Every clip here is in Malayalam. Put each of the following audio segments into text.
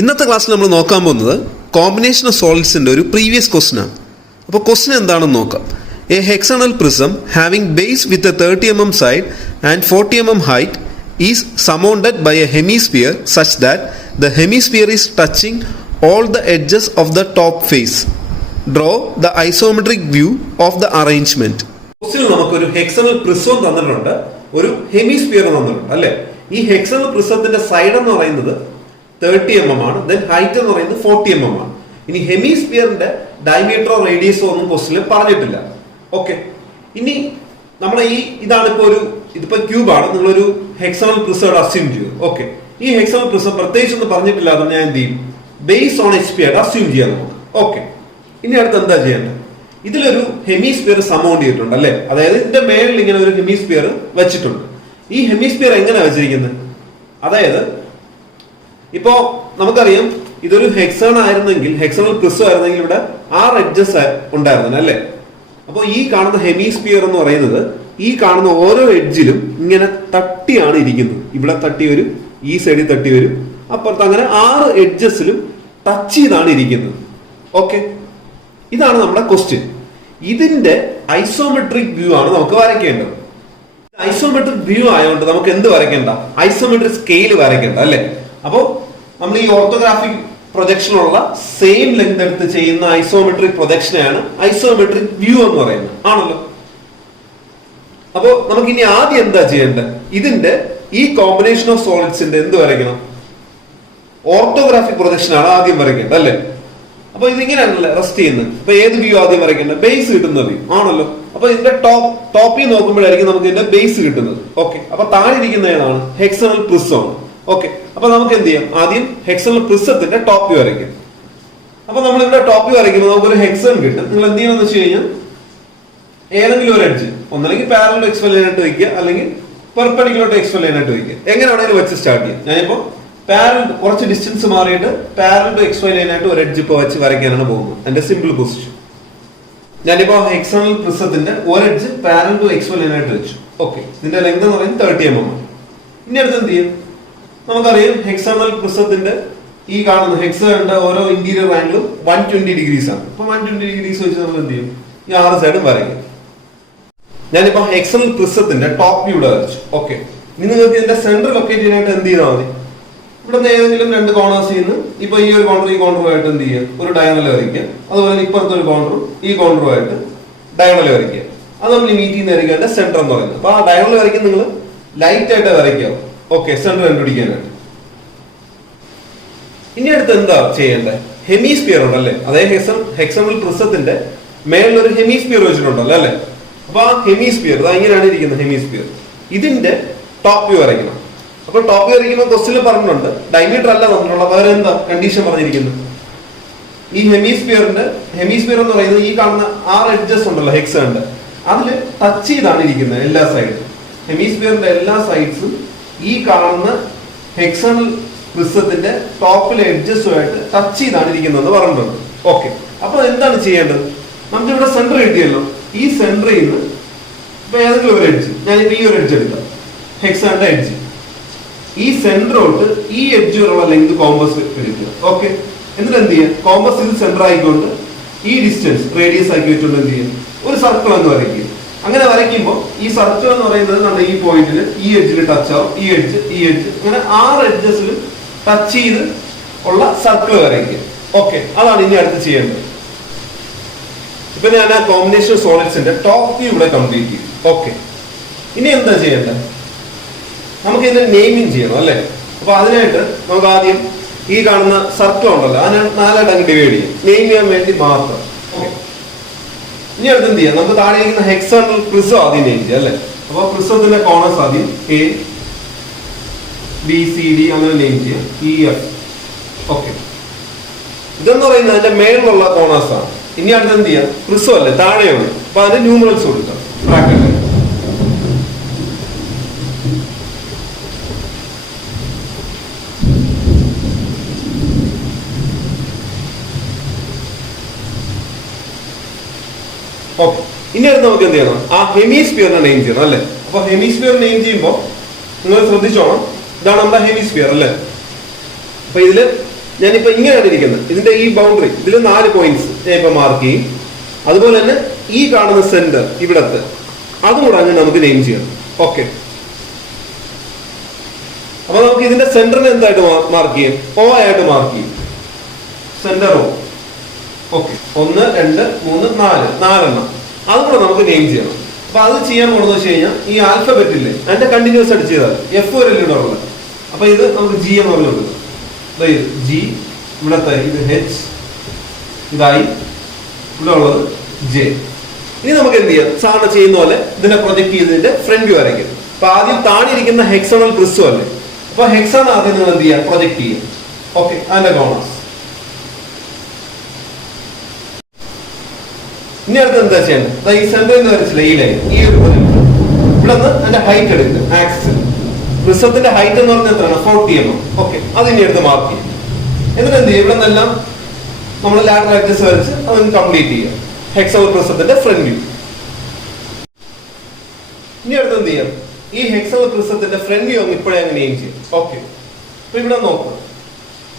ഇന്നത്തെ ക്ലാസ്സിൽ നമ്മൾ നോക്കാൻ പോകുന്നത് കോമ്പിനേഷൻ ഓഫ് സോളിഡ്സിൻ്റെ ഒരു പ്രീവിയസ് ക്വസ്റ്റൻ ആണ്. അപ്പോൾ ക്വസ്റ്റൻ എന്താണെന്ന് നോക്കാം. A hexagonal prism having base with a 30 mm side and 40 mm height is surmounted by a hemisphere such that the hemisphere is touching all the edges of the top face. Draw the isometric view of the arrangement. ക്വസ്റ്റനിൽ നമുക്കൊരു ഹെക്സണൽ പ്രിസം തന്നിട്ടുണ്ട്, ഒരു ഹെമിസ്ഫിയർ തന്നിട്ടുണ്ട് അല്ലേ. ഈ ഹെക്സണൽ പ്രിസത്തിന്റെ സൈഡ് എന്ന് പറയുന്നത് 30 mm ആണ്, ദെൻ ഹൈറ്റ് എന്ന് പറയുന്നത് 40 mm ആണ്. ഇനി ഹെമിസ്ഫിയറിന്റെ ഡയമീറ്ററോ റേഡിയസോ ഒന്നും ക്വസ്റ്റനിൽ പറഞ്ഞിട്ടില്ല. ഓക്കെ, ഇനി നമ്മളെ ഇതാണ് ഇതിപ്പോ ക്യൂബ് ആണ്, നിങ്ങളൊരു ഹെക്സണൽ പ്രിസം അസ്യൂം ചെയ്തു. ഓക്കെ, ഈ ഹെക്സണൽ പ്രിസം പ്രത്യേകിച്ച് ഒന്നും പറഞ്ഞിട്ടില്ല, അത് ഞാൻ എന്ത് ചെയ്യും, ബേസ് ഓൺ HP ആയിട്ട് അസ്യൂം ചെയ്യാൻ നമുക്ക്. ഓക്കെ, ഇനി അടുത്ത് എന്താ ചെയ്യേണ്ടത്, ഇതിലൊരു ഹെമിസ്ഫിയർ സമൗണ്ട് ചെയ്തിട്ടുണ്ട് അല്ലെ, അതായത് ഇതിന്റെ മേളിൽ ഇങ്ങനെ ഒരു ഹെമിസ്ഫിയർ വെച്ചിട്ടുണ്ട്. ഈ ഹെമിസ്ഫിയർ എങ്ങനെ വെച്ചിരിക്കുന്നത്, അതായത് ഇപ്പോ നമുക്കറിയാം ഇതൊരു ഹെക്സൺ ആയിരുന്നെങ്കിൽ, ഹെക്സണൽ പ്രിസം ആയിരുന്നെങ്കിൽ ഇവിടെ 6 എഡ്ജസ് ഉണ്ടായിരുന്നു അല്ലെ. അപ്പോൾ ഈ കാണുന്ന ഹെമിസ്ഫിയർ എന്ന് പറയുന്നത് ഈ കാണുന്ന ഓരോ എഡ്ജിലും ഇങ്ങനെ തട്ടിയാണ് ഇരിക്കുന്നത്. ഇവിടെ തട്ടി വരും, ഈ സൈഡിൽ തട്ടി വരും, അപ്പുറത്ത് അങ്ങനെ 6 എഡ്ജസിലും ടച്ച് ചെയ്താണ് ഇരിക്കുന്നത്. ഓക്കെ, ഇതാണ് നമ്മുടെ ക്വസ്റ്റ്യൻ. ഇതിന്റെ ഐസോമെട്രിക് വ്യൂ ആണ് നമുക്ക് വരയ്ക്കേണ്ടത്. ഐസോമെട്രിക് വ്യൂ ആയതുകൊണ്ട് നമുക്ക് എന്ത് വരയ്ക്കേണ്ട, ഐസോമെട്രിക് സ്കെയിൽ വരയ്ക്കേണ്ട അല്ലെ. അപ്പോൾ നമ്മൾ ഈ ഓർത്തോഗ്രാഫിക് പ്രൊജക്ഷനുള്ള സെയിം ലെങ്ത് എടുത്ത് ചെയ്യുന്ന ഐസോമെട്രിക് പ്രൊജക്ഷനെയാണ് ഐസോമെട്രിക് വ്യൂ എന്ന് പറയുന്നത് ആണല്ലോ. അപ്പോ നമുക്ക് ഇനി ആദ്യം എന്താ ചെയ്യേണ്ടത്, ഇതിന്റെ ഈ കോമ്പിനേഷൻ ഓഫ് സോളിഡ്സിന്റെ എന്ത് വരയ്ക്കണം, ഓർത്തോഗ്രാഫിക് പ്രൊജക്ഷൻ ആണ് ആദ്യം വരയ്ക്കേണ്ടത് അല്ലെ. അപ്പൊ ഇതിങ്ങനെയാണല്ലേ റെസ്റ്റ് ചെയ്യുന്നത്. അപ്പൊ ഏത് വ്യൂ ആദ്യം വരയ്ക്കേണ്ടത്, ബേസ് കിട്ടുന്ന വ്യൂ ആണല്ലോ. അപ്പൊ ഇതിന്റെ ടോപ്പിൽ നോക്കുമ്പോഴായിരിക്കും നമുക്ക് ഇതിന്റെ ബേസ് കിട്ടുന്നത്. ഓക്കെ, അപ്പൊ താഴെ ഇരിക്കുന്ന ഏതാണ്, ഹെക്സണൽ പ്രിസം ആണ്. ഓക്കെ, അപ്പൊ നമുക്ക് എന്ത് ചെയ്യാം, ആദ്യം ഹെക്സണൽ പ്രിസത്തിന്റെ ടോപ്പ് വ്യൂ വരയ്ക്കാം. അപ്പൊ നമ്മൾ ഇവിടെ ടോപ്പ് വ്യൂ വരയ്ക്കുമ്പോൾ നമുക്കൊരു ഹെക്സൺ കിട്ടും. നിങ്ങൾ എന്ത് ചെയ്യണമെന്ന് വെച്ച് കഴിഞ്ഞാൽ ഏതെങ്കിലും ഒരു എഡ്ജ് ഒന്നല്ലെങ്കിൽ പാരലൽ ടു എക്സ് ലൈനായിട്ട് വയ്ക്കുക, അല്ലെങ്കിൽ പെർപെൻഡിക്കുലർ ടു എക്സ് ലൈനായിട്ട് വയ്ക്കുക. എങ്ങനെ വേണമെങ്കിലും വെച്ച് സ്റ്റാർട്ട് ചെയ്യാം. ഞാനിപ്പോ കുറച്ച് ഡിസ്റ്റൻസ് മാറിയിട്ട് പാരലൽ ടു എക്സ് ലൈനായിട്ട് ഒരു എഡ്ജ് ഇപ്പൊ വെച്ച് വരയ്ക്കാനാണ് പോകുന്നത്. എന്റെ സിമ്പിൾ പൊസിഷൻ ഞാനിപ്പോ ഹെക്സണൽ പ്രിസത്തിന്റെ ഒരു എഡ്ജ് പാരലൽ ടു എക്സ് ലൈനായിട്ട് വെച്ചു. ഓക്കെ, ഇതിന്റെ ലെങ്ത് എന്ന് പറയുന്നത് 30 mm. ഇനി അടുത്ത് എന്ത് ചെയ്യും, നമുക്കറിയാം ഹെക്സണൽ പ്രിസത്തിന്റെ ഈ കാണുന്ന ഹെക്സന്റെ ഓരോ ഇന്റീരിയർ ആംഗിളും 120 ഡിഗ്രീസ് ആണ്. അപ്പൊ 120 ഡിഗ്രീസ് വെച്ച് നമ്മൾ എന്ത് ചെയ്യും, ഈ 6 സൈഡും വരയ്ക്കും. ഞാനിപ്പോ ഹെക്സണൽ പ്രിസത്തിന്റെ ടോപ്പ് വ്യൂ വരച്ചു. ഓക്കെ, ഇനി നിങ്ങൾക്ക് ഇതിന്റെ സെന്റർ ലൊക്കേറ്റ് ചെയ്യാനായിട്ട് എന്ത് ചെയ്താൽ മതി, ഇവിടെ നിന്ന് ഏതെങ്കിലും 2 കോർണേഴ്സ് ചെയ്യുന്നു. ഇപ്പൊ ഈ ഒരു കോർണർ ഈ കോർണറുമായിട്ട് എന്ത് ചെയ്യുക, ഒരു ഡയഗണൽ വരയ്ക്കുക. അതുപോലെ ഇപ്പുറത്തെ ഒരു കോർണറും ഈ കോർണറുമായിട്ട് ഡയഗണൽ വരയ്ക്കുക. അത് നമ്മൾ മീറ്റ് ചെയ്യുന്നതായിരിക്കും എന്റെ സെന്റർ എന്ന് പറയുന്നത്. അപ്പൊ ആ ഡയഗണൽ വരയ്ക്കും നിങ്ങൾ ലൈറ്റ് ആയിട്ട് വരയ്ക്കുക. ഓക്കെ, സെന്റർ കണ്ടുപിടിക്കാനായിട്ട്. ഇനി അടുത്ത് എന്താ ചെയ്യേണ്ടത്, ഹെമിസ്ഫിയർ ഉണ്ടല്ലേ, അതായത് ഹെക്സണൽ പ്രിസത്തിന്റെ മേളിലൊരു ഹെമിസ്ഫിയർ വെച്ചിട്ടുണ്ടല്ലോ അല്ലെ. അപ്പൊ ആ ഹെമിസ്ഫിയർ ഇങ്ങനെയാണ് ഇരിക്കുന്നത്. ഹെമിസ്ഫിയർ ഇതിന്റെ ടോപ്പ് വ്യൂ വരയ്ക്കണം. അപ്പൊ ടോപ്പ് വ്യൂ വരയ്ക്കുമ്പോൾ ക്വസ്റ്റ്യനിൽ പറഞ്ഞിട്ടുണ്ട് ഡയമീറ്റർ അല്ല തന്നിട്ടുള്ള, വേറെ എന്താ കണ്ടീഷൻ പറഞ്ഞിരിക്കുന്നത്, ഈ ഹെമിസ്ഫിയർ എന്ന് പറയുന്നത് ഈ കാണുന്ന 6 എഡ്ജസ് ഉണ്ടല്ലോ ഹെക്സന്റെ, അതില് ടച്ച് ചെയ്താണ് ഇരിക്കുന്നത് എല്ലാ സൈഡും. ഹെമിസ്ഫിയറിന്റെ എല്ലാ സൈഡ്സും ഈ കാണുന്ന ഹെക്സണൽ പ്രിസത്തിന്റെ ടോപ്പിലെ എഡ്ജസുമായിട്ട് ടച്ച് ചെയ്താണ് ഇരിക്കുന്നത് പറഞ്ഞിട്ടുണ്ട്. ഓക്കെ, അപ്പൊ എന്താണ് ചെയ്യേണ്ടത്, നമുക്ക് ഇവിടെ സെന്റർ കിട്ടിയല്ലോ. ഈ സെന്ററിൽ നിന്ന് ഇപ്പൊ ഏതെങ്കിലും ഒരു എഡ്ജ്, ഞാനിപ്പോ ഈ ഒരു എഡ്ജ് എടുക്കാം, ഹെക്സന്റെ എഡ്ജ്, ഈ സെന്ററോട്ട് ഈ എഡ്ജ് വരെയുള്ള ലെങ്ത് കോമ്പസ് എടുക്കുക. ഓക്കെ, എന്നിട്ട് എന്ത് ചെയ്യാം, കോമ്പസ് ഇത് സെന്റർ ആയിക്കൊണ്ട് ഈ ഡിസ്റ്റൻസ് റേഡിയസ് ആക്കി വെച്ചുകൊണ്ട് എന്ത് ചെയ്യാം, ഒരു സർക്കിൾ എന്ന് വരയ്ക്കുക. അങ്ങനെ വരയ്ക്കുമ്പോൾ ഈ സർക്കിൾ എന്ന് പറയുന്നത് നമ്മുടെ ഈ പോയിന്റിൽ ഈ എഡ്ജിൽ ടച്ച് ആവും, ഈ എഡ്ജ് അങ്ങനെ 6 എഡ്ജസിൽ ടച്ച് ചെയ്ത് ഉള്ള സർക്കിൾ വരയ്ക്കുക. ഓക്കെ, അതാണ് ഇനി അടുത്ത് ചെയ്യേണ്ടത്. ഇപ്പൊ ഞാൻ ആ കോമ്പിനേഷൻ സോളിഡ്സിന്റെ ടോപ്പ് വ്യൂ ഇവിടെ കംപ്ലീറ്റ് ചെയ്യും. ഓക്കെ, ഇനി എന്താ ചെയ്യേണ്ടത്, നമുക്ക് ഇതിന്റെ നെയിമിങ് ചെയ്യണം അല്ലെ. അപ്പൊ അതിനായിട്ട് നമുക്ക് ആദ്യം ഈ കാണുന്ന സർക്കിൾ ഉണ്ടല്ലോ അതിനെ 4 ആയിട്ട് അങ്ങ് ഡിവൈഡ് ചെയ്യും, നെയിം ചെയ്യാൻ വേണ്ടി മാത്രം. ഓക്കെ, ഇനി അടുത്ത് എന്ത് ചെയ്യാം, നമുക്ക് താഴെ ഇരിക്കുന്ന ഹെക്സണൽ പ്രിസം ആദ്യം നെയിം ചെയ്യാം അല്ലെ. അപ്പൊ പ്രിസത്തിന്റെ കോർണേഴ്സ് ആദ്യം ABCD അങ്ങനെ നെയിം ചെയ്യാം, EF. ഓക്കെ, ഇതെന്ന് പറയുന്നത് അതിന്റെ മേളിലുള്ള കോർണേഴ്സ് ആണ്. ഇനി അടുത്ത് എന്ത് ചെയ്യാം, പ്രിസം അല്ലേ താഴെയുണ്ട്, അപ്പൊ അതിന്റെ ന്യൂമറൽസ് കൊടുക്കാം ബ്രാക്കറ്റ്. ഓക്കെ, ഇനി അടുത്ത് നമുക്ക് എന്ത് ചെയ്യണം, ആ ഹെമിസ്ഫിയറിനെ നെയിം ചെയ്യണം അല്ലെ. അപ്പൊ ഹെമിസ്ഫിയർ നെയിം ചെയ്യുമ്പോൾ നിങ്ങൾ ശ്രദ്ധിച്ചോണം, ഇതാണ് നമ്മുടെ ഹെമിസ്ഫിയർ അല്ലെ. അപ്പൊ ഇതില് ഞാനിപ്പോ ഇങ്ങനെയാണ് ഇരിക്കുന്നത്. ഇതിന്റെ ഈ ബൗണ്ടറി, ഇതിൽ 4 പോയിന്റ്സ് ഞാൻ ഇപ്പൊ മാർക്ക് ചെയ്യും. അതുപോലെ തന്നെ ഈ കാണുന്ന സെന്റർ ഇവിടത്തെ അതും കൂടെ അങ്ങ് നമുക്ക് നെയിം ചെയ്യണം. ഓക്കെ, അപ്പൊ നമുക്ക് ഇതിന്റെ സെന്ററിനെ എന്തായിട്ട് മാർക്ക് ചെയ്യും? O ആയിട്ട് മാർക്ക് ചെയ്യും. Centre O. ഓക്കെ, 1 2 3 4 4 അതും കൂടെ നമുക്ക് നെയിം ചെയ്യണം. അപ്പൊ അത് ചെയ്യാൻ പോണെന്ന് വെച്ച് കഴിഞ്ഞാൽ ഈ ആൽഫബറ്റ് ഇല്ലേ അതിന്റെ കണ്ടിന്യൂസ് അടിച്ച് ചെയ്താൽ F വരെ ഇവിടെ ഉള്ളത്. അപ്പൊ ഇത് നമുക്ക് G എന്ന് പറഞ്ഞു കൊടുക്കും. G, ഇവിടത്തെ ഇത് H, ഇത് I, ഇവിടെ ഉള്ളത് J. ഇനി നമുക്ക് എന്ത് ചെയ്യാം? സാധാരണ ചെയ്യുന്ന പോലെ ഇതിനെ പ്രൊജക്ട് ചെയ്തതിന്റെ ഫ്രണ്ട് വ്യൂ വരയ്ക്കും. അപ്പൊ ആദ്യം താണിരിക്കുന്ന ഹെക്സണൽ പ്രിസം അല്ലേ, അപ്പൊ ഹെക്സാൺ ആദ്യം നിങ്ങൾ എന്ത് ചെയ്യാം? പ്രൊജക്ട് ചെയ്യാം. ഓക്കെ, അതിന്റെ കോണസ്. ഇനി അടുത്ത് എന്താ ചെയ്യേണ്ടത്? ഈ സെന്ററിൽ നിന്ന് വരച്ചില്ല ഈ ലൈൻ, ഈ ഒരു പ്രൊജക്ട് ഇവിടെ നിന്ന് അതിന്റെ ഹൈറ്റ് എടുക്കുക. ആക്സിൽ പ്രിസത്തിന്റെ ഹൈറ്റ് എന്ന് പറഞ്ഞാൽ എത്രയാണ്? 40 mm. ഓക്കെ, അത് ഇനി എടുത്ത് മാർക്ക് ചെയ്യും. എന്നിട്ട് എന്ത് ചെയ്യും? ഇവിടെ നിന്നെല്ലാം നമ്മൾ ലാറ്ററൽ എഡ്ജസ് വരച്ച് അതൊന്ന് കംപ്ലീറ്റ് ചെയ്യുക. ഹെക്സണൽ പ്രിസത്തിന്റെ ഫ്രണ്ട് വ്യൂ. ഇനി അടുത്ത് എന്ത് ചെയ്യാം? ഈ ഹെക്സണൽ പ്രിസത്തിന്റെ ഫ്രണ്ട് വ്യൂ ഇപ്പോഴേ അങ്ങ് നെയിം ചെയ്യും. ഓക്കെ, അപ്പൊ ഇവിടെ നോക്കുക.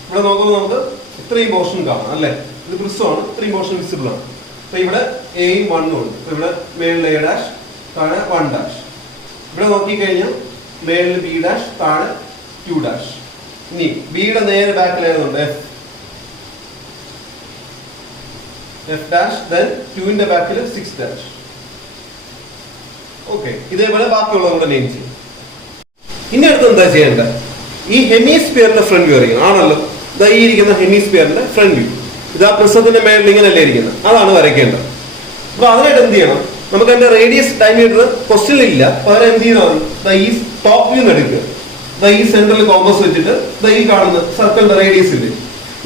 ഇവിടെ നോക്കുമ്പോൾ നമുക്ക് ഇത്രയും പോർഷൻ കാണാം അല്ലെ? ഇത് പ്രിസമാണ്, ഇത്രയും പോർഷൻ വിസിബിൾ ആണ്. അപ്പൊ ഇവിടെ എയും 1 ഉണ്ട്. ഇവിടെ മേളിൽ A ഡാഷ്, താഴെ 1 ഡാഷ്. ഇവിടെ നോക്കിക്കഴിഞ്ഞാൽ മേളിൽ B ഡാഷ്, താഴെ 2 ഡാഷ്. ഇനി ബിയുടെ നേരെ ബാക്കിൽ ഏതുണ്ട്? F ഡാഷ്, then 2ന്റെ ബാക്കിൽ 6 ഡാഷ്. ഓക്കെ, ഇതേപോലെ ബാക്കിയുള്ളത് നമ്മുടെ നെയിം ചെയ്യും. ഇനി അടുത്ത് എന്താ ചെയ്യേണ്ടത്? ഈ ഹെമിസ്ഫിയറിന്റെ ഫ്രണ്ട് വ്യൂ അറിയാം ആണല്ലോ. ഇതാ ഈ ഇരിക്കുന്ന ഹെമിസ്ഫിയറിന്റെ ഫ്രണ്ട് വ്യൂ, ഇതാ പ്രിസത്തിന്റെ മേളിൽ ഇങ്ങനെയല്ലേ ഇരിക്കുന്നത്, അതാണ് വരയ്ക്കേണ്ടത്. അപ്പൊ അതിനായിട്ട് എന്ത് ചെയ്യണം? നമുക്ക് അതിന്റെ റേഡിയസ് ഡയമീറ്റർ ക്വസ്റ്റ്യൻ ഇല്ല, പകരം എന്ത് ചെയ്യണം? ഈ ടോപ്പ് വ്യൂ എടുക്കുക. ഈ സെന്ററിൽ കോമ്പസ് വെച്ചിട്ട് ഈ കാണുന്ന സർക്കിളിന്റെ റേഡിയസ് ഇല്ലേ,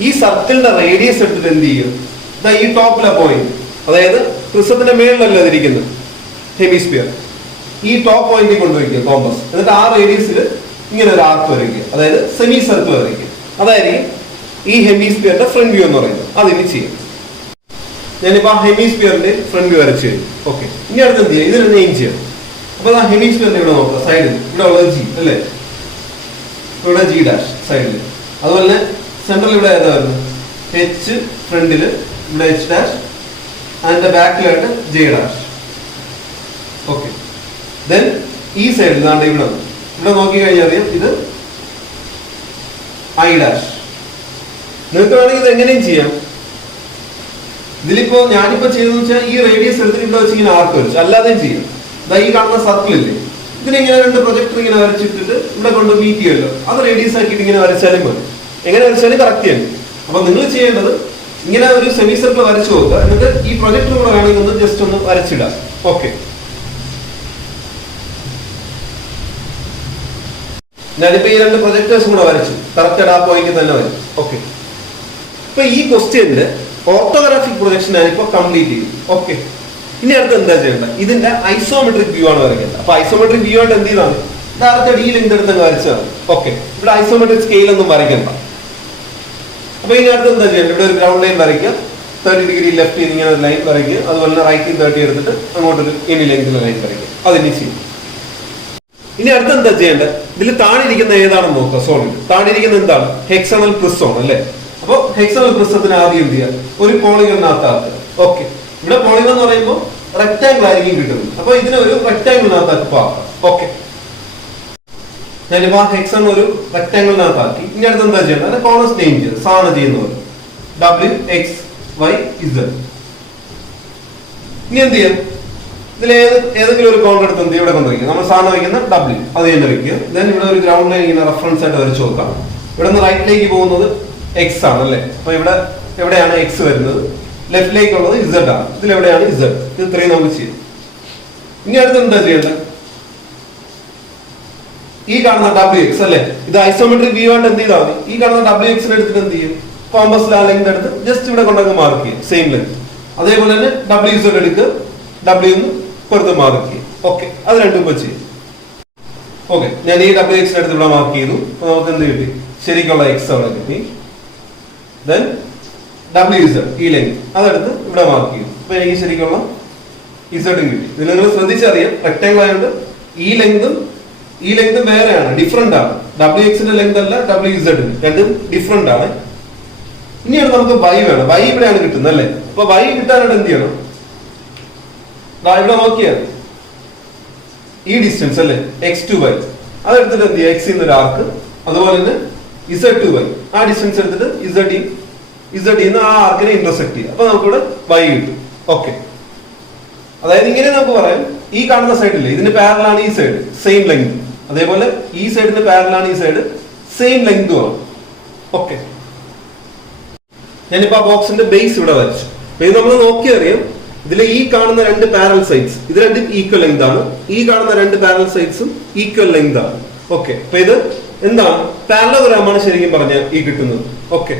ഈ സർക്കിളിന്റെ റേഡിയസ് എടുത്തിട്ട് എന്ത് ചെയ്യും? ഈ ടോപ്പിലെ പോയിന്റ്, അതായത് പ്രിസത്തിന്റെ മേളിലല്ല ഇതിരിക്കുന്നത് ഹെമിസ്ഫിയർ, ഈ ടോപ്പ് പോയിന്റിൽ കൊണ്ടുവയ്ക്കുക കോമ്പസ്. എന്നിട്ട് ആ റേഡിയസിൽ ഇങ്ങനെ ഒരു ആർക്ക് വരയ്ക്കുക, അതായത് സെമി സർക്കിൾ വരയ്ക്കുക. അതായിരിക്കും ഈ ഹെമിസ്ഫിയറിന്റെ ഫ്രണ്ട് വ്യൂ എന്ന് പറയുന്നത്. അതിന് ചെയ്യും. ഞാനിപ്പോ ആ ഹെമിസ്ഫിയറിന്റെ ഫ്രണ്ട് വ്യൂ വരച്ചു കഴിഞ്ഞു. ഓക്കെ, ഇനി അടുത്ത് എന്ത് ചെയ്യാം? ഇതിനെ നെയിം ചെയ്യാം. അപ്പൊ ആ ഹെമിസ്ഫിയറിന്റെ ഇവിടെ നോക്കുക, സൈഡിൽ ഇവിടെ ഉള്ളത് G അല്ലേ, ഇവിടെ G ഡാഷ് സൈഡിൽ. അതുപോലെ തന്നെ സെന്ററിൽ ഇവിടെ ഏതാ വരുന്നത്? H ഫ്രണ്ടില്, ഇവിടെ H ഡാഷ്, അതിന്റെ ബാക്കിലായിട്ട് J ഡാഷ്. ഓക്കെ, ദെൻ ഈ സൈഡിൽ ഇവിടെ നോക്കി കഴിഞ്ഞാൽ അറിയാം ഇത് I ഡാഷ്. നിങ്ങൾക്ക് വേണമെങ്കിൽ ഇത് എങ്ങനെയും ചെയ്യാം. ഇതിലിപ്പോ ഞാനിപ്പോ ചെയ്തെന്ന് വെച്ചാൽ ഈ റേഡിയസ് എടുത്തിട്ട് ഇവിടെ വെച്ച് ഇങ്ങനെ ആർക്ക് വരച്ചു, അല്ലാതെയും ചെയ്യാം. ഈ കാണുന്ന സർക്കിൾ ഇല്ലേ, ഇതിനിങ്ങനെ 2 പ്രൊജക്ടർ ഇങ്ങനെ വരച്ചിട്ടിട്ട് ഇവിടെ കൊണ്ട് മീറ്റ് ചെയ്യുമല്ലോ, അത് റേഡിയസ് ആക്കിയിട്ട് ഇങ്ങനെ വരച്ചാലും മതി. എങ്ങനെ വരച്ചാലും കറക്റ്റ് ആണ്. അപ്പൊ നിങ്ങൾ ചെയ്യേണ്ടത് ഇങ്ങനെ ഒരു സെമി സർക്കിൾ വരച്ചു നോക്കുക. എന്നിട്ട് ഈ പ്രൊജക്ടർ കൂടെ വേണമെങ്കിൽ ഒന്ന് ജസ്റ്റ് ഒന്ന് വരച്ചിടാം. ഓക്കെ, ഞാനിപ്പോ ഈ 2 പ്രൊജക്ടേഴ്സ് കൂടെ വരച്ചു, കറക്റ്റ് ആ പോയിന്റ് തന്നെ വരും. ഓക്കെ, ഇപ്പൊ ഈ ക്വസ്റ്റ്യനില് ഓർത്തോഗ്രാഫിക് പ്രൊജക്ഷൻ ഞാനിപ്പോ കംപ്ലീറ്റ് ചെയ്തു. ഓക്കെ, ഇനി അടുത്ത് എന്താ ചെയ്യേണ്ടത്? ഇതിന്റെ ഐസോമെട്രിക് വ്യൂ ആണ് വരയ്ക്കേണ്ടത്. അപ്പൊ ഐസോമെട്രിക് വ്യൂ ആയിട്ട് എന്ത് ചെയ്താണ്? ഡയറക്റ്റ് ഈ ലെങ്ത് എടുത്ത് വരച്ചതാണ്. ഓക്കെ, ഇവിടെ ഐസോമെട്രിക് സ്കെയിൽ ഒന്നും വരയ്ക്കണ്ട. അപ്പൊ ഇനി അടുത്ത് എന്താ ചെയ്യേണ്ടത്? ഇവിടെ ഒരു ഗ്രൗണ്ട് ലൈൻ വരയ്ക്കുക, 30 ഡിഗ്രി ലെഫ്റ്റ് ചെയ്ത് ഇങ്ങനെ ഒരു ലൈൻ വരയ്ക്കുക. അതുപോലെ റൈറ്റിൽ 30 എടുത്തിട്ട് അങ്ങോട്ടൊരു എനി ലെങ്തിൽ ലൈൻ വരയ്ക്കുക. അതിന് ചെയ്യും. ഇനി അടുത്ത് എന്താ ചെയ്യേണ്ടത്? ഇതിൽ താണിരിക്കുന്ന ഏതാണെന്ന് നോക്കുക. സോളിഡ് താണിരിക്കുന്ന എന്താണ്? ഹെക്സണൽ പ്രിസം അല്ലേ. അപ്പൊ ഹെക്സണൽ പ്രിസത്തിന് ആദ്യം എന്ത് ചെയ്യാം? ഒരു പോളിഗണിനകത്താക്കുക. ഓക്കെ, ഇവിടെ പോളിഗൺ എന്ന് പറയുമ്പോൾ റെക്ടാംഗിൾ ആയിരിക്കും കിട്ടുന്നത്. അപ്പൊ ഇതിനെ ഒരു റെക്ടാംഗിളിനകത്താക്കി ആക്കാം. ഓക്കെ, ഞാനിപ്പോ ഹെക്സൺ ഒരു റെക്ടാംഗിളിനകത്താക്കി. ഇനി അടുത്ത് എന്താ ചെയ്യേണ്ടത്? അതിന്റെ കോണസ് നെയിം ചെയ്ത് സാധാരണ ചെയ്യുന്ന പോലെ WXYZ. ഇനി എന്ത് ചെയ്യാം? ഇതിൽ ഏതെങ്കിലും ഒരു കോൺ എടുത്ത് എന്ത് ഇവിടെ കൊണ്ടുവയ്ക്കുക. നമ്മൾ സാധാരണ വയ്ക്കുന്ന W അത് തന്നെ വയ്ക്കുക. ദെൻ ഇവിടെ ഒരു ഗ്രൗണ്ട് ലൈൻ ഇങ്ങനെ റെഫറൻസ് ആയിട്ട് വരച്ചു നോക്കാം. ഇവിടെ നിന്ന് റൈറ്റിലേക്ക് പോകുന്നത് X ആണ് അല്ലേ. അപ്പൊ ഇവിടെ എവിടെയാണ് X വരുന്നത്? ലെഫ്റ്റിലേക്കുള്ളത് Z ആണ്. ഇതിലെവിടെയാണ് Z? ഇത് ഇത്രയും നമുക്ക് ചെയ്യാം. ഇനി അടുത്ത് എന്താ ചെയ്യേണ്ടത്? ഈ കാണുന്ന WX അല്ലെ, ഇത് ഐസോമെട്രിക് വ്യൂ ആയിട്ട് എന്ത് ചെയ്താൽ മതി? ഈ കാണുന്ന WX എടുത്തിട്ട് എന്ത് ചെയ്യും? കോമ്പസിൽ ആ ലെങ്ത് എടുത്ത് ജസ്റ്റ് ഇവിടെ കൊണ്ടൊക്കെ മാർക്ക് ചെയ്യും, സെയിം ലെങ്ത്. അതേപോലെ തന്നെ WZ എടുക്കുക, W പുറത്ത് മാർക്ക് ചെയ്യും. ഓക്കെ, അത് രണ്ടും ഇപ്പൊ ചെയ്യും. ഓക്കെ, ഞാൻ ഈ WX എടുത്ത് ഇവിടെ മാർക്ക് ചെയ്തു. അപ്പൊ നമുക്ക് എന്ത് കിട്ടി? ശരിക്കുള്ള X അവിടെ കിട്ടി. ദെൻ WZ ഈ ലെങ്ത് അതെടുത്ത് ഇവിടെ മാർക്ക് ചെയ്തു. അപ്പൊ എനിക്ക് ശരിക്കുള്ള ഇസഡും കിട്ടി. ഇത് നിങ്ങൾ ശ്രദ്ധിച്ചറിയാം, റെക്ടാംഗിൾ ആയതുകൊണ്ട് ഈ ലെങ്തും വേറെയാണ്, ഡിഫറെന്റ് ആണ്. WX ന്റെ ലെങ്ത് അല്ല WZ രണ്ടും ഡിഫറെന്റ് ആണ്. ഇനിയാണ് നമുക്ക് y വേണം. y ഇവിടെയാണ് കിട്ടുന്നത് അല്ലേ? അപ്പൊ y കിട്ടാനായിട്ട് എന്ത് ചെയ്യണം? ഇവിടെ നോക്കിയാൽ ഈ ഡിസ്റ്റൻസ് അല്ലേ x2y, അതെടുത്തിട്ട് എന്ത് ചെയ്യുക? x എന്നൊരു ആർക്ക്, അതുപോലെ തന്നെ z2y, ആ ഡിസ്റ്റൻസ് എടുത്തിട്ട് z ആ ആർക്കിനെ ഇന്റർസെക്ട് ചെയ്യുക. അപ്പൊ നമുക്കിവിടെ y കിട്ടും. ഓക്കെ, അതായത് ഇങ്ങനെ നമുക്ക് പറയാം, ഈ കാണുന്ന സൈഡില്ലേ ഇതിന് പാരലാണ് ഈ സൈഡ്, സെയിം ലെങ്ത്, അതേപോലെ ഈ സൈഡിന് പാരലാണ് ഈ സൈഡ്, സെയിം ലെങ്തും ആണ്. ഓക്കെ, ഞാനിപ്പോ ആ ബോക്സിന്റെ ബേസ് ഇവിടെ വരച്ചു. അപ്പൊ ഇത് നമ്മൾ നോക്കിയറിയാം, ഇതിലെ ഈ കാണുന്ന രണ്ട് പാരൽ സൈഡ്സ് ഇത് രണ്ടും ഈക്വൽ ലെങ്ത് ആണ്, ഈ കാണുന്ന രണ്ട് പാരൽ സൈഡ്സും ഈക്വൽ ലെങ്ത് ആണ്. ഓക്കെ, അപ്പൊ ഇത് എന്താണ്? പാരലോഗ്രാമാണ് ശരിക്കും പറഞ്ഞ ഈ കിട്ടുന്നത്. ഓക്കെ,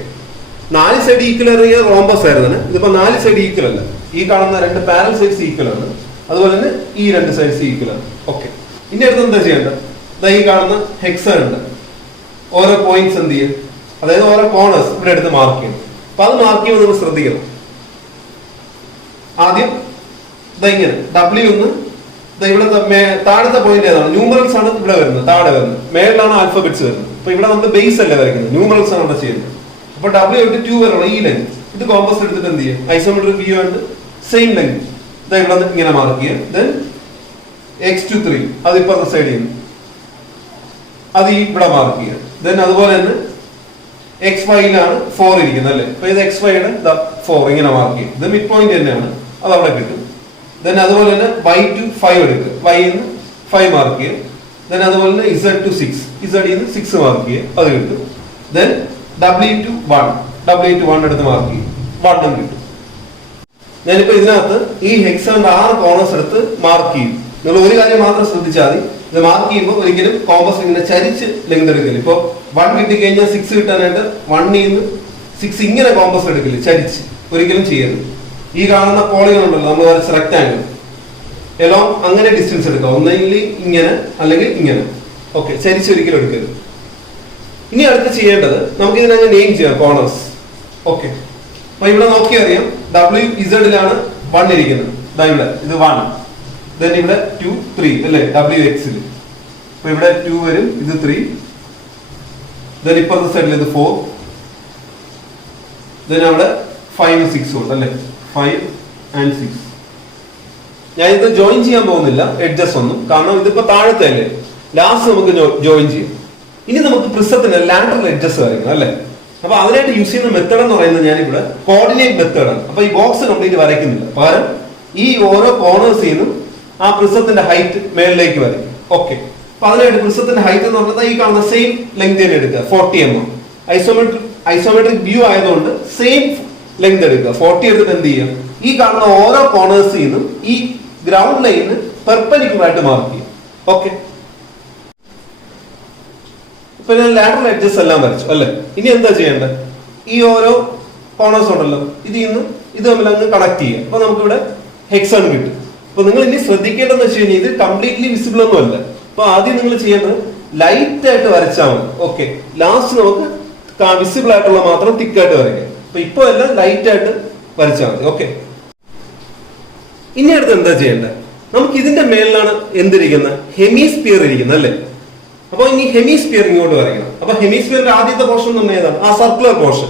4 സൈഡ് ഈക്വൽ ആയിരുന്നെങ്കിൽ റോംബസ് ആയിരുന്നു. ഇതിപ്പോ 4 സൈഡ് ഈക്വൽ അല്ല, ഈ കാണുന്ന രണ്ട് പാരൽ സൈഡ്സ് ഈക്വൽ ആണ്, അതുപോലെ തന്നെ ഈ രണ്ട് സൈഡ്സ് ഈക്വൽ ആണ്. ഓക്കെ, ഇനി അടുത്ത് എന്താ ചെയ്യേണ്ടത്? ഈ കാണുന്ന ഹെക്സൺ ഉണ്ട്, ഓരോ പോയിന്റ്സ് എന്ത് ചെയ്യും, അതായത് ഓരോ കോർണേഴ്സ് ഇവിടെ എടുത്ത് മാർക്ക് ചെയ്യണം. അപ്പൊ അത് മാർക്ക് ചെയ്യുമ്പോൾ നിങ്ങൾ ശ്രദ്ധിക്കണം. ആദ്യം ഇങ്ങനെ W ഒന്ന് ഇവിടെ താഴത്തെ പോയിന്റ് ഏതാണ്? ന്യൂമറൽസ് ആണ് ഇവിടെ വരുന്നത്, താഴെ വരുന്നത്, മേളിലാണ് ആൽഫബറ്റ്സ് വരുന്നത്. അപ്പൊ ഇവിടെ നമ്മൾ ബേസ് അല്ലേ വരയ്ക്കുന്നത്, ന്യൂമറൽസ് ആണ് ഇവിടെ ചെയ്യുന്നത്. അപ്പൊ W തൊട്ട് 2 വരെയുള്ള ഈ ലെങ്ത് ഇത് കോമ്പസ് എടുത്തിട്ട് എന്ത് ചെയ്യും? ഐസോമെട്രിക് വ്യൂ ആയിട്ട് സെയിം ലെങ്ത് ഇവിടെ ഇങ്ങനെ മാർക്ക് ചെയ്യാം. ദെൻ x2 3 അത് ഇപ്പുറത്തെ സൈഡ് ചെയ്യുന്നു, അത് ഇവിടെ മാർക്ക് ചെയ്യാം. ദെൻ അതുപോലെ തന്നെ XY-ലാണ് 4 ഇരിക്കുന്നത് അല്ലേ? അപ്പൊ ഇത് XY-യുടെ 4 ഇങ്ങനെ മാർക്ക് ചെയ്യും. ഇത് മിഡ് പോയിന്റ് തന്നെയാണ്, അത് അവിടെ കിട്ടും. ദെൻ അതുപോലെ തന്നെ y2 5 എടുക്കുക, y-ന്ന് 5 മാർക്ക് ചെയ്യും. ദെൻ അതുപോലെ തന്നെ z2 6, z-ന്ന് 6 മാർക്ക് ചെയ്യും, അത് കിട്ടും. ദെൻ w2 1 എടുത്ത് മാർക്ക് ചെയ്യും, 1 കിട്ടും. ഞാനിപ്പോ ഇതിനകത്ത് ഈ ഹെക്സാന്റെ 6 കോർണേഴ്സ് എടുത്ത് മാർക്ക് ചെയ്യും. നിങ്ങൾ ഒരു കാര്യം മാത്രം ശ്രദ്ധിച്ചാൽ മതി, ഇത് മാർക്ക് ചെയ്യുമ്പോൾ ഒരിക്കലും കോമ്പസ് ഇങ്ങനെ ചരിച്ച് ലെങ്ത് എടുക്കില്ല. ഇപ്പൊ 1 കിട്ടിക്കഴിഞ്ഞാൽ 6 കിട്ടാനായിട്ട് 1-ന്ന് 6 ഇങ്ങനെ കോമ്പസ് എടുക്കില്ല, ചരിച്ച് ഒരിക്കലും ചെയ്യരുത്. ഈ കാണുന്ന പോളിഗൺ ഉണ്ടല്ലോ, നമ്മൾ വരച്ച റെക്ടാങ്കിൾ എലോങ് അങ്ങനെ ഡിസ്റ്റൻസ് എടുക്കുക, ഒന്നെങ്കിൽ ഇങ്ങനെ അല്ലെങ്കിൽ ഇങ്ങനെ. ഓക്കെ, ചരിച്ച് ഒരിക്കലും എടുക്കരുത്. ഇനി അടുത്ത് ചെയ്യേണ്ടത് നമുക്ക് ഇതിനങ്ങ് നെയിം ചെയ്യാം, കോർണേഴ്സ്. ഓക്കെ, അപ്പൊ ഇവിടെ നോക്കി അറിയാം, WZ-ലാണ് 1 ഇരിക്കുന്നത്, ഇവിടെ ഇത് 1, ദെൻ ഇവിടെ 2 3 അല്ലേ WX-ൽ. അപ്പൊ ഇവിടെ 2 വരും, ഇത് 3, ദെൻ ഇപ്പുറത്തെ സൈഡിൽ ഇത് 4, ദെൻ അവിടെ 5 6 ഉണ്ട് അല്ലേ, 5 and 6. ഞാൻ ഇത് ജോയിൻ ചെയ്യാൻ പോകുന്നില്ല എഡ്ജസ് ഒന്നും, കാരണം ഇതിപ്പോ താഴത്തെ അല്ലേ, ലാസ്റ്റ് നമുക്ക് ജോയിൻ ചെയ്യാം. ഇനി നമുക്ക് പ്രിസത്തിന് ലാറ്ററൽ എഡ്ജസ് വരയ്ക്കണം അല്ലേ? അപ്പൊ അതിനായിട്ട് യൂസ് ചെയ്യുന്ന മെത്തേഡ് എന്ന് പറയുന്നത് ഞാനിവിടെ കോർഡിനേറ്റ് മെത്തേഡാണ്. അപ്പൊ ഈ ബോക്സ് കംപ്ലീറ്റ് വരയ്ക്കുന്നില്ല, പകരം ഈ ഓരോ കോർണേഴ്സിൽ നിന്നും ആ പ്രിസത്തിന്റെ ഹൈറ്റ് മേളിലേക്ക് വരയ്ക്കും. ഓക്കെ, അപ്പൊ അതിനായിട്ട് പ്രിസത്തിന്റെ ഹൈറ്റ് എന്ന് പറഞ്ഞാൽ ഈ കാണുന്ന സെയിം ലെങ്ത് തന്നെ എടുക്കുക, 40 mm. ഐസോമെട്രിക് വ്യൂ ആയതുകൊണ്ട് സെയിം ലെങ്ത് എടുക്കുക, 40 എടുത്തിട്ട് എന്ത് ചെയ്യുക? ഈ കാണുന്ന ഓരോ കോർണേഴ്സിൽ നിന്നും ഈ ഗ്രൗണ്ട് ലൈനിന് പെർപെൻഡിക്കുലർ ആയിട്ട് മാർക്ക് ചെയ്യും. ഓക്കെ, ഇപ്പൊ ഞാൻ ലാറ്ററൽ എഡ്ജസ് എല്ലാം വരച്ചു അല്ലെ? ഇനി എന്താ ചെയ്യേണ്ടത്? ഈ ഓരോ കോർണേഴ്സ് ഉണ്ടല്ലോ, ഇത് തമ്മിൽ അങ്ങ് കണക്ട് ചെയ്യുക. അപ്പൊ നമുക്കിവിടെ ഹെക്സൺ കിട്ടും. അപ്പൊ നിങ്ങൾ ഇനി ശ്രദ്ധിക്കേണ്ടതെന്ന് വെച്ച് കഴിഞ്ഞാൽ ഇത് കംപ്ലീറ്റ്ലി വിസിബിൾ ഒന്നും അല്ല. അപ്പൊ ആദ്യം നിങ്ങൾ ചെയ്യേണ്ടത് ലൈറ്റ് ആയിട്ട് വരച്ചാൽ മതി. ഓക്കെ, ലാസ്റ്റ് നമുക്ക് വിസിബിൾ ആയിട്ടുള്ള മാത്രം തിക്കായിട്ട് വരയ്ക്കാം. അപ്പൊ ഇപ്പൊ എല്ലാം ലൈറ്റ് ആയിട്ട് വരച്ചാൽ മതി. ഓക്കെ, ഇനി അടുത്ത് എന്താ ചെയ്യേണ്ടത്? നമുക്ക് ഇതിന്റെ മേളിലാണ് എന്തിരിക്കുന്നത്? ഹെമിസ്ഫിയർ ഇരിക്കുന്നത് അല്ലേ? അപ്പൊ ഇനി ഹെമിസ്ഫിയർ ഇങ്ങോട്ട് വരയ്ക്കണം. അപ്പൊ ഹെമിസ്ഫിയറിന്റെ ആദ്യത്തെ പോർഷൻ എന്ന് പറഞ്ഞാൽ ഏതാണ്? ആ സർക്കുലർ പോർഷൻ.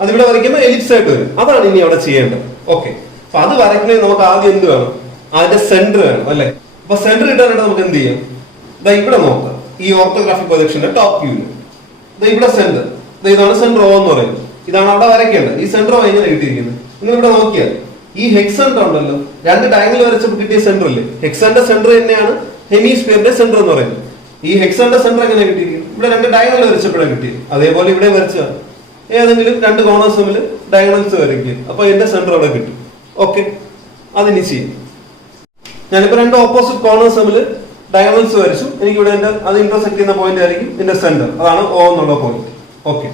അതിവിടെ വരയ്ക്കുമ്പോൾ എലിപ്സ് ആയിട്ട് വരും. അതാണ് ഇനി അവിടെ ചെയ്യേണ്ടത്. ഓക്കെ, അപ്പൊ അത് വരയ്ക്കണമെങ്കിൽ നമുക്ക് ആദ്യം എന്ത് വേണം? അതിന്റെ സെന്റർ വേണം അല്ലെ? അപ്പൊ സെന്റർ കിട്ടാനായിട്ട് നമുക്ക് എന്ത് ചെയ്യാം? ഇവിടെ നോക്കാം, ഈ ഓർത്തോഗ്രാഫിക് പ്രൊജക്ഷന്റെ ടോപ്പ് വ്യൂവിൽ ഇവിടെ സെന്റർ, ഇതാണ് സെന്റർ O എന്ന് പറയുന്നത്. ഇതാണ് അവിടെ വരയ്ക്കേണ്ടത്. ഈ സെന്റർ O എങ്ങനെ കിട്ടിയിരിക്കുന്നത്? നിങ്ങൾ ഇവിടെ നോക്കിയാൽ ഈ ഹെക്സൺ ഉണ്ടല്ലോ, 2 ഡയഗണൽ വരച്ചപ്പോൾ കിട്ടിയ സെന്റർ അല്ലേ? ഹെക്സന്റെ സെന്റർ തന്നെയാണ് ഹെമിസ്ഫിയറിന്റെ സെന്റർ എന്ന് പറയുന്നത്. ഈ ഹെക്സന്റെ സെന്റർ എങ്ങനെ കിട്ടിയിരിക്കും? ഇവിടെ 2 ഡയഗണൽ വരച്ചപ്പോഴാണ് കിട്ടിയത്. അതേപോലെ ഇവിടെ വരച്ചാൽ ഏതെങ്കിലും 2 കോർണേഴ്സ് തമ്മിൽ ഡയഗണൽസ് വരയ്ക്കുക, അപ്പൊ എന്റെ സെന്റർ അവിടെ കിട്ടും. ഓക്കെ, അതിനി ചെയ്യും. ഞാനിപ്പോ 2 ഓപ്പോസിറ്റ് കോർണേഴ്സ് തമ്മിൽ ഡയഗണൽസ് വരച്ചു. എനിക്ക് ഇവിടെ അത് ഇന്റർസെക്ട് ചെയ്യുന്ന പോയിന്റ് ആയിരിക്കും എന്റെ സെന്റർ, അതാണ് O എന്നുള്ള പോയിന്റ്. ഓക്കെ,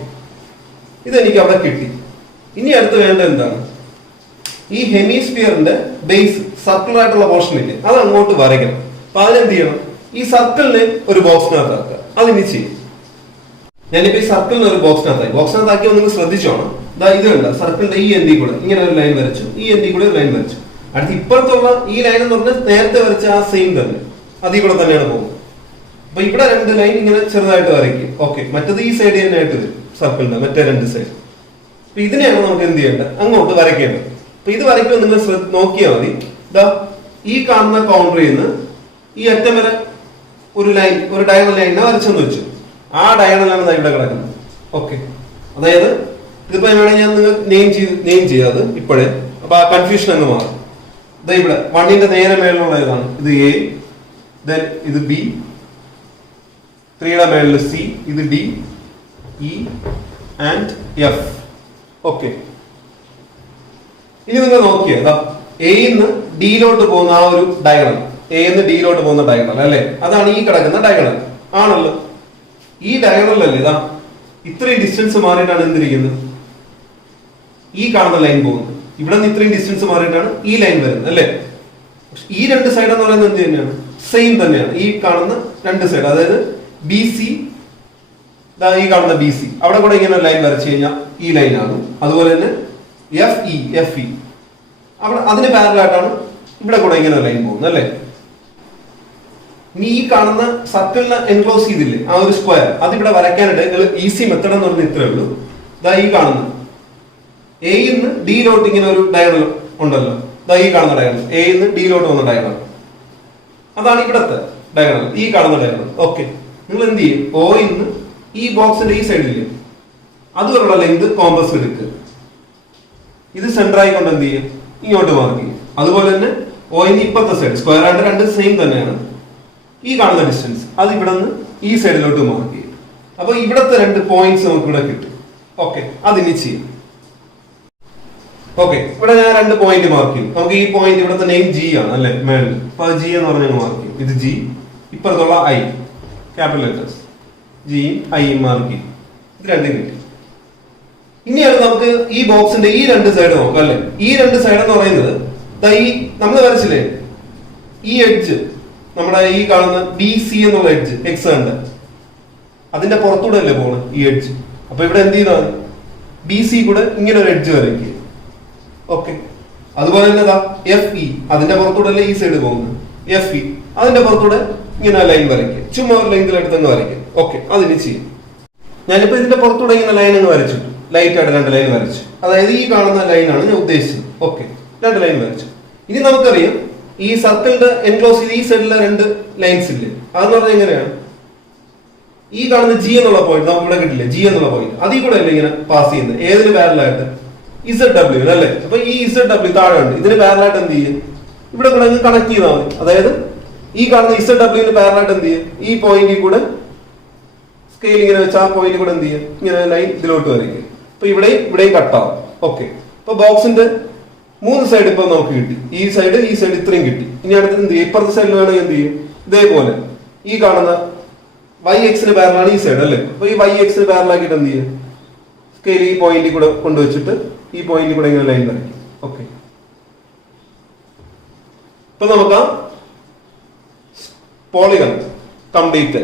ഇതെനിക്ക് അവിടെ കിട്ടി. ഇനി അടുത്ത് വേണ്ട എന്താണ്? ഈ ഹെമിസ്ഫിയറിന്റെ ബേസ് സർക്കിൾ ആയിട്ടുള്ള പോർഷൻ ഇല്ലേ, അത് അങ്ങോട്ട് വരയ്ക്കണം. അപ്പൊ അതിനെന്ത് ചെയ്യണം? ഈ സർക്കിളിനെ ഒരു ബോക്സിനകത്താക്കുക. അതിനി ചെയ്യും. ഞാനിപ്പോ ഈ സർക്കിളിനെ ഒരു ബോക്സിനകത്താക്കിയപ്പോൾ നിങ്ങൾ ശ്രദ്ധിച്ചോണം. ഇത് കണ്ട സർക്കിളിന്റെ ഈ എൻഡിൽ കൂടെ ഇങ്ങനെ ഒരു ലൈൻ വരച്ചു, ഈ എൻഡിൽ കൂടെ ഒരു ലൈൻ വരച്ചു. അടുത്ത് ഇപ്പോഴത്തുള്ള ഈ ലൈൻ എന്ന് പറഞ്ഞാൽ നേരത്തെ വരച്ച ആ സെയിം തന്നെ, അതിൽ കൂടെ തന്നെയാണ് പോകുന്നത്. അപ്പൊ ഇവിടെ 2 ലൈൻ ഇങ്ങനെ ചെറുതായിട്ട് വരയ്ക്കും. ഓക്കെ, മറ്റത് ഈ സൈഡ് തന്നെ ആയിട്ട് വരും സർക്കിളിന്റെ മറ്റേ 2 സൈഡ്. അപ്പൊ ഇതിനെയാണ് നമുക്ക് എന്ത് ചെയ്യേണ്ടത്, അങ്ങോട്ട് വരയ്ക്കേണ്ടത്. അപ്പൊ ഇത് വരയ്ക്കുമ്പോൾ നിങ്ങൾ നോക്കിയാൽ മതി. ഇതാ ഈ കാണുന്ന കൗണ്ടറിൽ നിന്ന് ഈ അറ്റം വരെ ഒരു ലൈൻ, ഒരു ഡയഗണൽ ലൈനിനെ വരച്ചെന്ന് വെച്ചു. ആ ഡയഗണലാണ് ഇവിടെ കിടക്കുന്നത്. ഓക്കെ, അതായത് ഇതിപ്പോ വേണമെങ്കിൽ ഞാൻ നിങ്ങൾ നെയിം ചെയ്യാത് ഇപ്പോഴേ, അപ്പൊ ആ കൺഫ്യൂഷൻ അങ്ങ് മാറും. ഇതാ ഇവിടെ 1ന്റെ നേരെ മേളിലുള്ള ഏതാണ്, ഇത് എ, ദെൻ ഇത് ബി, 3യുടെ മേളിൽ സി, ഇത് D, E and F. Okay, ഇനി നിങ്ങൾ നോക്കിയേ, എന്ന് ഡിയിലോട്ട് പോകുന്ന ആ ഒരു ഡയഗണൽ, എന്ന് ഡിയിലോട്ട് പോകുന്ന ഡയഗണൽ അല്ലെ, അതാണ് ഈ കിടക്കുന്ന ഡയഗണൽ ആണല്ലോ. ഈ ഡയഗണലല്ലേ ഇതാ ഇത്രയും ഡിസ്റ്റൻസ് മാറിയിട്ടാണ് എന്തിരിക്കുന്നത്, ഈ കാണുന്ന ലൈൻ പോകുന്നത്. ഇവിടെ നിന്ന് ഇത്രയും ഡിസ്റ്റൻസ് മാറിയിട്ടാണ് ഈ ലൈൻ വരുന്നത് അല്ലെ. ഈ രണ്ട് സൈഡ് എന്ന് പറയുന്നത് എന്ത് തന്നെയാണ്, സെയിം തന്നെയാണ്. ഈ കാണുന്ന രണ്ട് സൈഡ്, അതായത് ബി സി, ഈ കാണുന്ന ബി സി, അവിടെ കൂടെ ഇങ്ങനെ ലൈൻ വരച്ചു കഴിഞ്ഞാൽ ഈ ലൈൻ ആകും. അതുപോലെ തന്നെ എഫ് ഇ അവിടെ അതിന് പാരലായിട്ടാണ് ഇവിടെ കൂടെ ഇങ്ങനെ ലൈൻ പോകുന്നത് അല്ലെ. ഇനി ഈ കാണുന്ന സർക്കിളിനെ എൻക്ലോസ് ചെയ്തില്ലേ ആ ഒരു സ്ക്വയർ, അതിവിടെ വരയ്ക്കാനായിട്ട് ഈസി മെത്തഡ് എന്ന് പറഞ്ഞാൽ ഇത്രേ ഉള്ളൂ. ഇതാ ഈ കാണുന്ന എന്ന് ഡിയിലോട്ട് ഇങ്ങനെ ഒരു ഡയഗണൽ ഉണ്ടല്ലോ, ഇതാ ഈ കാണുന്ന ഡയഗണൽ, എന്ന് ഡിയിലോട്ട് പോകുന്ന ഡയഗണൽ, അതാണ് ഇവിടത്തെ ഡയഗണൽ, ഈ കാണുന്ന ഡയഗണൽ. ഓക്കെ, നിങ്ങൾ എന്ത് ചെയ്യും, ഓ ഇന്ന് ഈ ബോക്സിന്റെ ഈ സൈഡില് അതുവരെയുള്ള ലെങ്ത് കോമ്പസ് എടുക്കുക. ഇത് സെന്റർ ആയിക്കൊണ്ട് എന്ത് ചെയ്യും, ഇങ്ങോട്ട് മാർക്ക് ചെയ്യും. അതുപോലെ തന്നെ ഓയിന്റെ ഇപ്പത്തെ സൈഡ് സ്ക്വയർ ആയിട്ട് രണ്ട് സെയിം തന്നെയാണ്. ഈ കാണുന്ന ഡിസ്റ്റൻസ് അത് ഇവിടെ നിന്ന് ഈ സൈഡിലോട്ട് മാർക്ക് ചെയ്യും. അപ്പൊ ഇവിടത്തെ രണ്ട് പോയിന്റ്സ് നമുക്ക് ഇവിടെ കിട്ടും. ഓക്കെ, അതിനി ചെയ്യാം. ഓക്കെ, ഇവിടെ ഞാൻ രണ്ട് പോയിന്റ് മാർക്ക് ചെയ്യും. നമുക്ക് ഈ പോയിന്റ് ഇവിടുത്തെ നെയിം ജി ആണ് അല്ലെ, മേളിൽ. അപ്പൊ ജി എന്ന് പറഞ്ഞ മാർക്ക് ചെയ്യും. ഇത് ജി, ഇപ്പുറത്തുള്ള ഐ, ക്യാപിറ്റൽ ലെറ്റേഴ്സ് ജിയും ഐയും മാർക്ക് ചെയ്യും. ഇത് രണ്ടും കിട്ടി. ഇനിയാണ് നമുക്ക് ഈ ബോക്സിന്റെ ഈ രണ്ട് സൈഡ് നോക്കാം അല്ലെ. ഈ രണ്ട് സൈഡ് എന്ന് പറയുന്നത് ഈ നമ്മൾ വരച്ചില്ലേ ഈ എഡ്ജ്, നമ്മുടെ ഈ കാണുന്ന ബി സി എന്നുള്ള എഡ്ജ് എക്സ് ഉണ്ട്, അതിന്റെ പുറത്തൂടെ അല്ലേ പോണ് ഈ എഡ്ജ്. അപ്പൊ ഇവിടെ എന്ത് ചെയ്താൽ ബി സി കൂടെ ഇങ്ങനെ ഒരു എഡ്ജ് വരയ്ക്കുക. ഓക്കെ, അതുപോലെ തന്നെ എഫ് ഇ, അതിന്റെ പുറത്തൂടെ അല്ലേ ഈ സൈഡ് പോകുന്നത്, എഫ് ഇ അതിന്റെ പുറത്തൂടെ ഇങ്ങനെ ലൈൻ വരയ്ക്കുക. ചുമ്മാ ഒരു ലൈനിലെടുത്ത് അങ്ങ് വരയ്ക്കുക. ഓക്കെ, അതിന് ചെയ്യും. ഞാനിപ്പോ ഇതിന്റെ പുറത്തൂടെ ഇങ്ങനെ ലൈൻ അങ്ങ് വരച്ചു, ലൈറ്റ് ആയിട്ട് രണ്ട് ലൈൻ വരച്ചു. അതായത് ഈ കാണുന്ന ലൈനാണ് ഞാൻ ഉദ്ദേശിച്ചത്. ഓക്കെ, രണ്ട് ലൈൻ വരച്ചു. ഇനി നമുക്കറിയാം ഈ സർക്കിളിന്റെ എൻക്ലോസ് ചെയ്ത് ഈ സൈഡിലെ രണ്ട് ലൈൻസ് ഇല്ലേ, അതെന്ന് പറഞ്ഞാൽ എങ്ങനെയാണ്, ഈ കാണുന്ന ജി എന്നുള്ള പോയിന്റ് നമുക്ക് ഇവിടെ കിട്ടില്ലേ, ജി എന്നുള്ള പോയിന്റ് അതിൽ കൂടെ അല്ലേ ഇങ്ങനെ പാസ് ചെയ്യുന്നത്, ഏതിന് പാരലായിട്ട്, ZW അല്ലേ. അപ്പൊ ഈ ZW താഴെ ഉണ്ട്, ഇതിന് പാരലായിട്ട് എന്ത് ചെയ്യും, ഇവിടെ കൂടെ കണക്ട് ചെയ്താൽ മതി. അതായത് ഈ കാണുന്ന ZW പാരലായിട്ട് എന്ത് ചെയ്യും, ഈ പോയിന്റിൽ കൂടെ സ്കെയിൽ ഇങ്ങനെ വെച്ച് ആ പോയിന്റ് കൂടെ എന്ത് ചെയ്യും, ഇങ്ങനെ ലൈൻ ഇതിലോട്ട് വരയ്ക്കും. അപ്പൊ ഇവിടെയും കട്ടാവും. ഓക്കെ, അപ്പൊ ബോക്സിന്റെ മൂന്ന് സൈഡ് ഇപ്പൊ നമുക്ക് കിട്ടി. ഈ സൈഡ് ഇത്രയും കിട്ടി. ഇനി അടുത്ത് എന്ത് ചെയ്യും, ഇപ്പുറത്തെ സൈഡിൽ വേണമെങ്കിൽ എന്ത് ചെയ്യും, ഇതേപോലെ ഈ കാണുന്ന വൈ എക്സിന് പാരലാണ് ഈ സൈഡ് അല്ലേ. അപ്പൊ ഈ വൈ എക്സിന് പാരലാക്കിയിട്ട് എന്ത് ചെയ്യും, സ്കെയിൽ ഈ പോയിന്റിൽ കൂടെ കൊണ്ടുവച്ചിട്ട് ഈ പോയിന്റിൽ കൂടെ ഇങ്ങനെ ലൈൻ വരയ്ക്കും. ഓക്കെ, ഇപ്പൊ നമുക്ക് പോളിഗൺ കംപ്ലീറ്റ്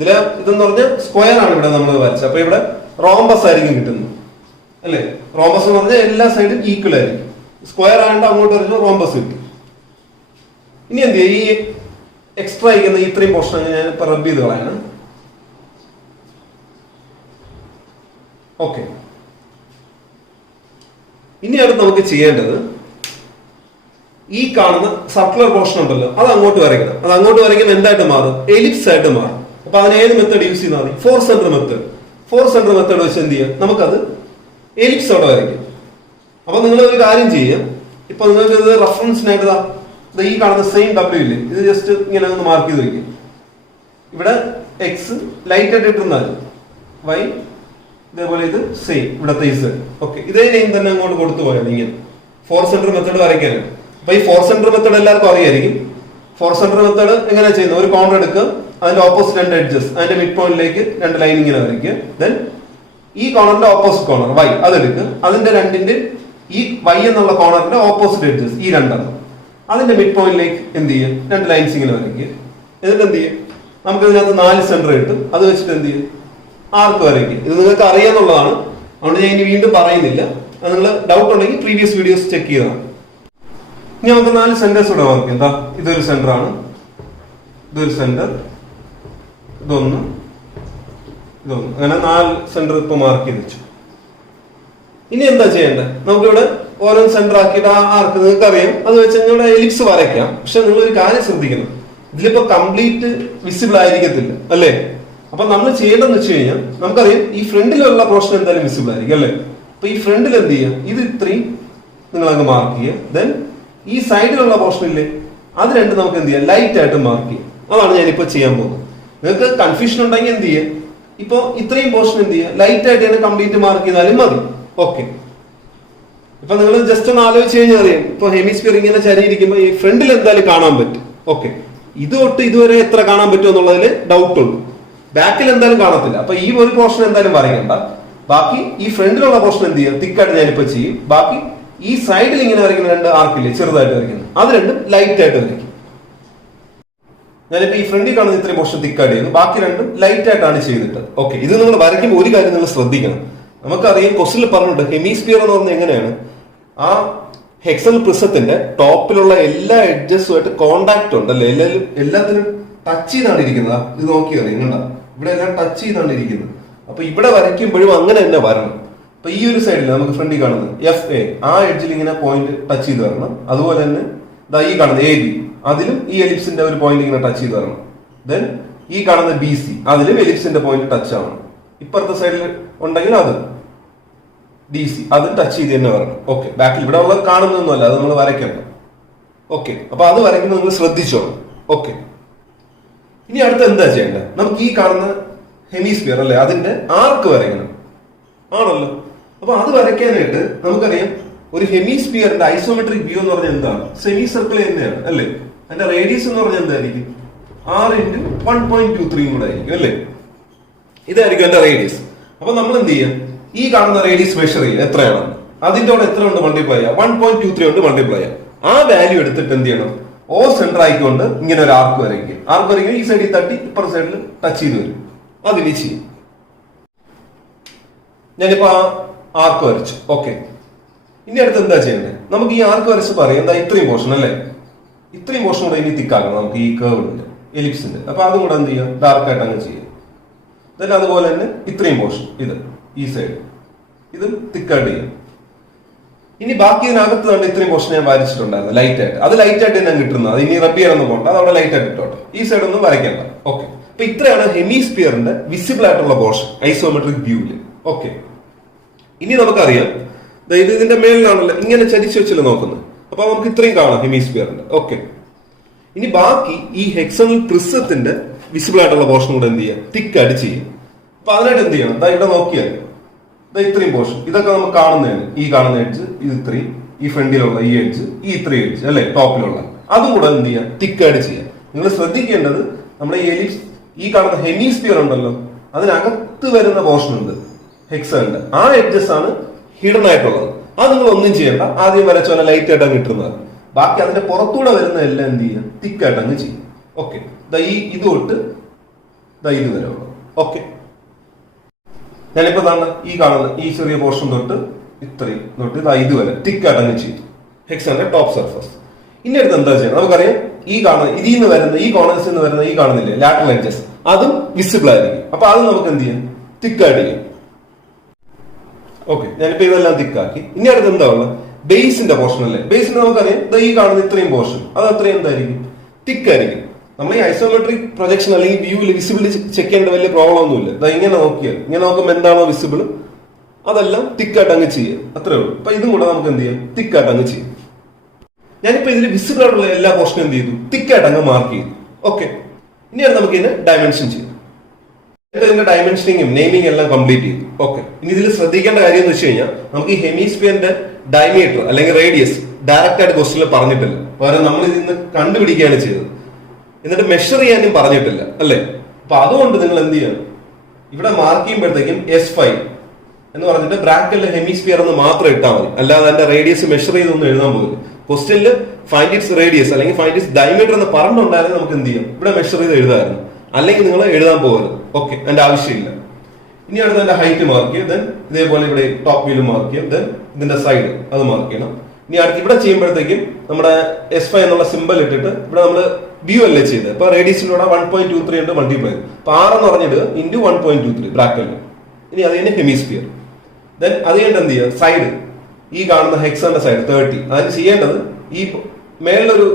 ഇതെന്ന് പറഞ്ഞാൽ സ്ക്വയർ ആണ് ഇവിടെ നമ്മൾ വരച്ചത്. അപ്പൊ ഇവിടെ റോംബസ് ആയിരിക്കും കിട്ടുന്നത് അല്ലെ. റോംബസ് എന്ന് പറഞ്ഞാൽ എല്ലാ സൈഡും ഈക്വൽ ആയിരിക്കും. സ്ക്വയർ ആയതുകൊണ്ട് അങ്ങോട്ട് വരുമ്പോൾ റോംബസ് കിട്ടും. ഇനി എന്ത് ചെയ്യും, ഈ എക്സ്ട്രാ ആയിരിക്കുന്ന ഇത്രയും പോർഷൻ ഞാൻ ഇപ്പൊ റബ് ചെയ്ത് കളയാണ്. ഓക്കെ, ഇനി അടുത്ത് നമുക്ക് ചെയ്യേണ്ടത് ഈ കാണുന്ന സർക്കുലർ പോർഷൻ ഉണ്ടല്ലോ, അത് അങ്ങോട്ട് വരയ്ക്കണം. അത് അങ്ങോട്ട് വരയ്ക്കുമ്പോൾ എന്തായിട്ട് മാറും, എലിപ്സ് ആയിട്ട് മാറും. അപ്പൊ അതിന് ഏത് മെത്തേഡ് യൂസ് ചെയ്താൽ മതി, ഫോർ സെന്റർ മെത്തേഡ് വെച്ച് എന്ത് ചെയ്യാം, നമുക്കത് എലിപ്സ് അവിടെ വരയ്ക്കും. അപ്പൊ നിങ്ങൾ ഒരു കാര്യം ചെയ്യാം, ഇപ്പൊ നിങ്ങൾക്ക് ഇത് റെഫറൻസിനായിട്ട് ഈ കാണുന്ന സെയിം ഡബ്ല്യു ഇല്ലേ, ഇത് ജസ്റ്റ് ഇങ്ങനെ ഒന്ന് മാർക്ക് ചെയ്ത് വയ്ക്കും. ഇവിടെ എക്സ് ലൈറ്റ് ആയിട്ട് ഇട്ടിരുന്നാൽ വൈ, ഇതേപോലെ ഇത് സെയിം ഇവിടത്തെ ഇസ്. ഓക്കെ, ഇതേ നെയിം തന്നെ അങ്ങോട്ട് കൊടുത്തു പോയാണ് ഇങ്ങനെ ഫോർ സെന്റർ മെത്തേഡ് വരയ്ക്കാനാണ്. അപ്പൊ ഈ ഫോർ സെന്റർ മെത്തേഡ് എല്ലാവർക്കും അറിയായിരിക്കും. ഫോർ സെന്റർ മെത്തേഡ് എങ്ങനെ ചെയ്യുന്നത്, ഒരു കോർണർ എടുക്കുക, അതിന്റെ ഓപ്പോസിറ്റ് രണ്ട് എഡ്ജസ്, അതിന്റെ മിഡ് പോയിന്റിലേക്ക് രണ്ട് ലൈൻ ഇങ്ങനെ വരയ്ക്കുക. ദെൻ ഈ കോർണറിന്റെ ഓപ്പോസിറ്റ് കോർണർ വൈ അതെടുക്കുക, അതിന്റെ രണ്ടിന്റെ ഈ വൈ എന്നുള്ള കോർണറിന്റെ ഓപ്പോസിറ്റ് എഡ്ജസ് ഈ രണ്ടെണ്ണം, അതിന്റെ മിഡ് പോയിന്റിലേക്ക് എന്ത് ചെയ്യും, രണ്ട് ലൈൻസ് ഇങ്ങനെ വരയ്ക്കുക. എന്നിട്ട് എന്ത് ചെയ്യും, നമുക്ക് ഇതിനകത്ത് 4 സെന്റർ കിട്ടും. അത് വെച്ചിട്ട് എന്ത് ചെയ്യും, ആർക്ക് വരയ്ക്കും. ഇത് നിങ്ങൾക്ക് അറിയാന്നുള്ളതാണ്, അതുകൊണ്ട് ഞാൻ ഇനി വീണ്ടും പറയുന്നില്ല. അത് നിങ്ങൾ ഡൗട്ട് ഉണ്ടെങ്കിൽ പ്രീവിയസ് വീഡിയോസ് ചെക്ക് ചെയ്തതാണ്. ഇനി നമുക്ക് 4 സെന്റേഴ്സ് കൂടെ വർക്ക് എന്താ, ഇതൊരു സെന്റർ ആണ്, ഇതൊരു സെന്റർ, ഇതൊന്ന്, അങ്ങനെ 4 സെന്റർ ഇപ്പൊ മാർക്ക് ചെയ്ത് വെച്ചു. ഇനി എന്താ ചെയ്യേണ്ടത്? നമുക്കിവിടെ ഓരോ സെന്റർ ആക്കിയിട്ട് ആ ആർക്ക് നിങ്ങൾക്ക് അറിയാം, അത് വെച്ച് നിങ്ങളുടെ എലിപ്സ് വരയ്ക്കാം. പക്ഷെ നിങ്ങൾ ഒരു കാര്യം ശ്രദ്ധിക്കണം, ഇതിലിപ്പോ കംപ്ലീറ്റ് വിസിബിൾ ആയിരിക്കത്തില്ല അല്ലേ? അപ്പൊ നമ്മൾ ചെയ്യേണ്ടതെന്ന് വെച്ച് കഴിഞ്ഞാൽ നമുക്കറിയാം ഈ ഫ്രണ്ടിലുള്ള പോർഷൻ എന്തായാലും വിസിബിൾ ആയിരിക്കും അല്ലേ? അപ്പൊ ഈ ഫ്രണ്ടിൽ എന്ത് ചെയ്യുക, ഇത് ഇത്രയും നിങ്ങൾ അങ്ങ് മാർക്ക് ചെയ്യുക. ദെൻ ഈ സൈഡിലുള്ള പോർഷൻ ഇല്ലേ, അത് രണ്ടും നമുക്ക് എന്ത് ചെയ്യാം, ലൈറ്റ് ആയിട്ട് മാർക്ക് ചെയ്യാം. അതാണ് ഞാനിപ്പോ ചെയ്യാൻ പോകുന്നത്. നിങ്ങൾക്ക് കൺഫ്യൂഷൻ ഉണ്ടെങ്കിൽ എന്ത് ചെയ്യുക, ഇപ്പൊ ഇത്രയും പോർഷൻ എന്ത് ചെയ്യുക, ലൈറ്റ് ആയിട്ട് തന്നെ കംപ്ലീറ്റ് മാർക്ക് ചെയ്താലും മതി. ഓക്കെ, ഇപ്പൊ നിങ്ങൾ ജസ്റ്റ് ഒന്ന് ആലോചിച്ച് കഴിഞ്ഞാൽ അറിയാം, ഇപ്പൊ ഹെമിസ്ഫിയർ ഇങ്ങനെ ചരിയിരിക്കുമ്പോൾ ഈ ഫ്രണ്ടിൽ എന്തായാലും കാണാൻ പറ്റും. ഓക്കെ, ഇത് തൊട്ട് ഇതുവരെ എത്ര കാണാൻ പറ്റും എന്നുള്ളതിൽ ഡൗട്ട് ഉള്ളൂ. ബാക്കിൽ എന്തായാലും കാണത്തില്ല. അപ്പൊ ഈ ഒരു പോർഷൻ എന്തായാലും വരയ്ക്കണ്ട. ബാക്കി ഈ ഫ്രണ്ടിലുള്ള പോർഷൻ എന്ത് ചെയ്യുക, തിക്കായിട്ട് ഞാനിപ്പോ ചെയ്യും. ബാക്കി ഈ സൈഡിൽ ഇങ്ങനെ വരയ്ക്കുന്ന രണ്ട് ആർക്കില്ലേ, ചെറുതായിട്ട് വരയ്ക്കുന്നത്, അത് രണ്ടും ലൈറ്റ് ആയിട്ട് വരയ്ക്കും. ഞാനിപ്പോ ഈ ഫ്രണ്ടിൽ കാണുന്ന ഇത്രയും പോർഷൻ തിക്കായിട്ട് ചെയ്തു, ബാക്കി രണ്ടും ലൈറ്റ് ആയിട്ടാണ് ചെയ്തിട്ട്. ഓക്കെ, ഇത് നിങ്ങൾ വരയ്ക്കുമ്പോൾ ഒരു കാര്യം നിങ്ങൾ ശ്രദ്ധിക്കണം. നമുക്കറിയാം ക്വസ്റ്റിൽ പറഞ്ഞിട്ട് ഹെമിസ്ഫിയർ എന്ന് പറഞ്ഞാൽ എങ്ങനെയാണ്, ആ ഹെക്സണൽ പ്രിസത്തിന്റെ ടോപ്പിലുള്ള എല്ലാ എഡ്ജസുമായിട്ട് കോണ്ടാക്ട് ഉണ്ട് അല്ലെ, എല്ലാത്തിനും ടച്ച് ചെയ്താണ് ഇരിക്കുന്നത്. ഇത് നോക്കിയറിയാം, കണ്ട ഇവിടെ എല്ലാം ടച്ച് ചെയ്താണ് ഇരിക്കുന്നത്. അപ്പൊ ഇവിടെ വരയ്ക്കുമ്പോഴും അങ്ങനെ തന്നെ വരണം. അപ്പൊ ഈ ഒരു സൈഡിൽ നമുക്ക് ഫ്രണ്ടിൽ കാണുന്നത് FA, ആ എഡ്ജിൽ ഇങ്ങനെ പോയിന്റ് ടച്ച് ചെയ്ത് വരണം. അതുപോലെ തന്നെ ഈ കാണുന്നത് AB, അതിലും ഈ എലിപ്സിന്റെ ഒരു പോയിന്റ് ഇങ്ങനെ ടച്ച് ചെയ്ത് വരണം. ദെൻ ഈ കാണുന്ന BC, അതിലും എലിപ്സിന്റെ പോയിന്റ് ടച്ച് ആവണം. ഇപ്പുറത്തെ സൈഡിൽ ഉണ്ടെങ്കിൽ അത് DC, അതും ടച്ച് ചെയ്ത് തന്നെ വരണം. ഓക്കെ, ബാക്കിൽ ഇവിടെ ഉള്ളത് കാണുന്നൊന്നുമല്ല, അത് നമ്മൾ വരയ്ക്കണം. ഓക്കെ, അപ്പൊ അത് വരയ്ക്കുന്നത് നിങ്ങൾ ശ്രദ്ധിച്ചോളൂ. ഓക്കെ, ഇനി അടുത്ത് എന്താ ചെയ്യേണ്ടത്, നമുക്ക് ഈ കാണുന്ന ഹെമിസ്ഫിയർ അല്ലെ, അതിന്റെ ആർക്ക് വരയ്ക്കണം ആണല്ലോ. അപ്പൊ അത് വരയ്ക്കാനായിട്ട് നമുക്കറിയാം ഒരു ഹെമിസ്ഫിയറിന്റെ ഐസോമെട്രിക് വ്യൂ എന്ന് പറഞ്ഞാൽ എന്താണ്, സെമി സർക്കിൾ തന്നെയാണ് അല്ലെ. അതിന്റെ റേഡിയസ് എന്ന് പറഞ്ഞാൽ എന്തായിരിക്കും, 6x1.23 കൂടെ ആയിരിക്കും അല്ലെ. ഇതായിരിക്കും എന്റെ റേഡിയസ്. അപ്പൊ നമ്മൾ എന്ത് ചെയ്യാം, ഈ കാണുന്ന റേഡിയസ് മെഷർ ചെയ്യുക എത്രയാണ്, അതിന്റെ കൂടെ എത്ര കൊണ്ട് മൾട്ടിപ്ലൈ ചെയ്യാം, 1.23 കൊണ്ട് മൾട്ടിപ്ലൈ ചെയ്യാം. ആ വാല്യൂ എടുത്തിട്ട് എന്ത് ചെയ്യണം, O സെന്റർ ആയിക്കൊണ്ട് ഇങ്ങനെ ഒരു ആർക്ക് വരയ്ക്കുക. ആർക്ക് വരയ്ക്കുക ഈ സൈഡിൽ തട്ടി ഇപ്പുറത്തെ സൈഡിൽ ടച്ച് ചെയ്ത് വരും. അതിന് ചെയ്യും. ഞാനിപ്പോ ആ ആർക്ക് വരച്ചു. ഓക്കെ, ഇനി അടുത്ത് എന്താ ചെയ്യേണ്ടത്, നമുക്ക് ഈ ആർക്ക് വരച്ച് പറയാം എന്താ ഇത്രയും പോർഷൻ അല്ലേ, ഇത്രയും പോർഷൻ കൂടെ ഇനി തിക്കാക്കണം നമുക്ക് ഈ കേർവിന്റെ എലിപ്സിന്റെ. അപ്പൊ അതും കൂടെ എന്ത് ചെയ്യാം, ഡാർക്ക് ആയിട്ട് അങ്ങ് ചെയ്യാം. then അതുപോലെ തന്നെ ഇത്രയും പോർഷൻ ഇത് ഈ സൈഡ് ഇതും തിക്കായിട്ട് ചെയ്യാം. ഇനി ബാക്കി ഇതിനകത്ത് തന്നെ ഇത്രയും പോർഷൻ ഞാൻ വരച്ചിട്ടുണ്ടായിരുന്നു ലൈറ്റ് ആയിട്ട്, അത് ലൈറ്റ് ആയിട്ട് തന്നെ കിട്ടുന്നത്. അത് ഇനി റബ് ചെയ്യാനൊന്നും പോകണ്ട, അത് അവിടെ ലൈറ്റ് ആയിട്ട് ഇട്ടോട്ടെ. ഈ സൈഡ് ഒന്നും വരയ്ക്കണ്ട. ഓക്കെ, അപ്പൊ ഇത്രയാണ് ഹെമിസ്ഫിയറിന്റെ വിസിബിൾ ആയിട്ടുള്ള പോർഷൻ ഐസോമെട്രിക് വ്യൂവില്. ഓക്കെ, ഇനി നമുക്കറിയാം ഇത് ഇതിന്റെ മേളിലാണല്ലോ ഇങ്ങനെ ചരിച്ചു വെച്ചല്ലോ നോക്കുന്നത്. അപ്പൊ നമുക്ക് ഇത്രയും കാണാം ഹെമിസ്ഫിയറിന്റെ. ഓക്കെ, ഇനി ബാക്കി ഈ ഹെക്സണൽ പ്രിസത്തിന്റെ വിസിബിൾ ആയിട്ടുള്ള പോർഷൻ കൂടെ എന്ത് ചെയ്യാം, തിക്കായിട്ട് ചെയ്യാം. അപ്പൊ അതിനായിട്ട് എന്ത് ചെയ്യണം, ഇവിടെ നോക്കിയാൽ ഇത്രയും പോർഷൻ ഇതൊക്കെ നമുക്ക് കാണുന്നതാണ്. ഈ കാണുന്ന എഡ്ജ് ഇത് ഇത്രയും, ഈ ഫ്രണ്ടിലുള്ള ഈ എഡ്ജ്, ഈ ഇത്രയും എഡ്ജ് അല്ലെ ടോപ്പിലുള്ള, അതും കൂടെ എന്ത് ചെയ്യാം, തിക്കായിട്ട് ചെയ്യാം. നിങ്ങൾ ശ്രദ്ധിക്കേണ്ടത് നമ്മുടെ ഈ എലിപ്സ് ഈ കാണുന്ന ഹെമിസ്ഫിയർ ഉണ്ടല്ലോ, അതിനകത്ത് വരുന്ന പോർഷൻ ഉണ്ട് ഹെക്സണിന്റെ, ആ എഡ്ജസ് ആണ് ഹിഡൻ ആയിട്ടുള്ളത്. അത് നിങ്ങൾ ഒന്നും ചെയ്യണ്ട, ആദ്യം വരച്ച പോലെ ലൈറ്റ് ആയിട്ട് അങ്ങ് കിട്ടുന്നത്. ബാക്കി അതിന്റെ പുറത്തൂടെ വരുന്ന എല്ലാം എന്ത് ചെയ്യാം, തിക്കായിട്ട് അങ്ങ് ചെയ്യും. ഓക്കെ, ഇത് തൊട്ട് ഇത് വരെ ഉള്ളു. ഓക്കെ, ഞാനിപ്പോ ഈ കാണുന്ന ഈ ചെറിയ പോർഷൻ തൊട്ട് ഇത്രയും തൊട്ട് ഇത് വരെ തിക്കായിട്ട് അങ്ങ് ചെയ്യും ഹെക്സന്റെ ടോപ്പ് സർഫസ്. ഇനി അടുത്ത് എന്താ ചെയ്യണം, നമുക്കറിയാം ഈ കാണുന്ന ഇതിൽ നിന്ന് വരുന്ന ഈ കോർണേഴ്സിൽ നിന്ന് വരുന്ന ഈ കാണുന്നില്ലേ ലാറ്ററൽ എഡ്ജസ്, അതും വിസിബിൾ ആയിരിക്കും. അപ്പൊ അത് നമുക്ക് എന്ത് ചെയ്യാം, തിക്കായിട്ട് ചെയ്യും. ഓക്കെ, ഞാനിപ്പോ ഇതെല്ലാം തിക്കാക്കി. ഇനി അടുത്ത് എന്താ ഉള്ളത്, ബേസിന്റെ പോർഷൻ അല്ലേ. ബേസിന്റെ നമുക്കറിയാം ഈ കാണുന്ന ഇത്രയും പോർഷൻ, അത് അത്രയും എന്തായിരിക്കും, തിക്കായിരിക്കും. നമ്മൾ ഈ ഐസോമെട്രിക് പ്രൊജക്ഷൻ അല്ലെങ്കിൽ വ്യൂവിൽ വിസിബിലിറ്റി ചെക്ക് ചെയ്യേണ്ട വലിയ പ്രോബ്ലം ഒന്നുമില്ല. ഇങ്ങനെ നോക്കിയാൽ ഇങ്ങനെ നോക്കുമ്പോൾ എന്താണോ വിസിബിൾ അതെല്ലാം തിക്കായിട്ട് അങ്ങ് ചെയ്യാം, അത്രേ ഉള്ളൂ. അപ്പൊ ഇതും കൂടെ നമുക്ക് എന്ത് ചെയ്യാം, തിക്കായിട്ട് അങ്ങ് ചെയ്യും. ഞാനിപ്പോ ഇതിൽ വിസിബിൾ ആയിട്ടുള്ള എല്ലാ പോർഷനും എന്ത് ചെയ്തു, തിക്കായിട്ട് അങ്ങ് മാർക്ക് ചെയ്തു. ഓക്കെ, ഇനിയാണ് നമുക്ക് ഇതിന് ഡയമെൻഷൻ ചെയ്യാം. ഇതിന്റെ ഡയമെൻഷനിങ്ങും നെയിമിംഗ് എല്ലാം കംപ്ലീറ്റ് ചെയ്തു. ഓക്കെ, ഇനി ഇതിൽ ശ്രദ്ധിക്കേണ്ട കാര്യം എന്ന് വെച്ച് കഴിഞ്ഞാൽ നമുക്ക് ഈ ഹെമിസ്ഫിയറിന്റെ ഡയമീറ്റർ അല്ലെങ്കിൽ റേഡിയസ് ഡയറക്റ്റ് ആയിട്ട് ക്വസ്റ്റിനിൽ പറഞ്ഞിട്ടില്ല, പകരം നമ്മൾ ഇതിന്ന് കണ്ടുപിടിക്കുകയാണ് ചെയ്തത്. എന്നിട്ട് മെഷർ ചെയ്യാനും പറഞ്ഞിട്ടില്ല അല്ലേ. അപ്പൊ അതുകൊണ്ട് നിങ്ങൾ എന്ത് ചെയ്യണം, ഇവിടെ മാർക്ക് ചെയ്യുമ്പോഴത്തേക്കും S5 എന്ന് പറഞ്ഞിട്ട് ബ്രാക്കറ്റിൽ ഹെമിസ്ഫിയർ എന്ന് മാത്രം ഇട്ടാൽ മതി. അല്ലാതെ അതിന്റെ റേഡിയസ് മെഷർ ചെയ്തൊന്നും എഴുതാൻ പോകില്ല. ക്വസ്റ്റ്യനിൽ ഫൈൻഡ് ഇറ്റ്സ് റേഡിയസ് അല്ലെങ്കിൽ ഫൈൻഡ് ഇറ്റ്സ് ഡയമീറ്റർ എന്ന് പറഞ്ഞിട്ടുണ്ടായാലും നമുക്ക് എന്ത് ചെയ്യാം, ഇവിടെ മെഷർ ചെയ്ത് എഴുതാമായിരുന്നു. അല്ലെങ്കിൽ നിങ്ങൾ എഴുതാൻ പോകരുത്. ഓക്കെ, അതിന്റെ ആവശ്യമില്ല. ഇനി അടുത്ത് അതിന്റെ ഹൈറ്റ് മാർക്ക് ചെയ്യുക, ദെൻ ഇതേപോലെ ഇവിടെ ടോപ്പ് വ്യൂല് മാർക്ക് ചെയ്യാം, ദെൻ ഇതിന്റെ സൈഡ് അത് മാർക്ക് ചെയ്യണം. ഇനി അടുത്ത് ഇവിടെ ചെയ്യുമ്പോഴത്തേക്കും നമ്മുടെ S5 എന്നുള്ള സിമ്പിൾ ഇട്ടിട്ട് ഇവിടെ നമ്മൾ വ്യൂ അല്ലേ ചെയ്തത്. അപ്പൊ റേഡിയസിലൂടെ 1.23 കൊണ്ട് മൾട്ടിപ്ലൈ ചെയ്തു. അപ്പൊ 6 എന്ന് പറഞ്ഞിട്ട് ഇൻറ്റു 1.23 ബ്രാക്കറ്റിൽ. ഇനി അത് തന്നെ ഹെമിസ്ഫിയർ. ദെൻ അത് കഴിഞ്ഞിട്ട് എന്ത് ചെയ്യുക, സൈഡ് ഈ കാണുന്ന ഹെക്സന്റെ സൈഡ് 30, അതിന് ചെയ്യേണ്ടത് ഈ മേളിലൊരു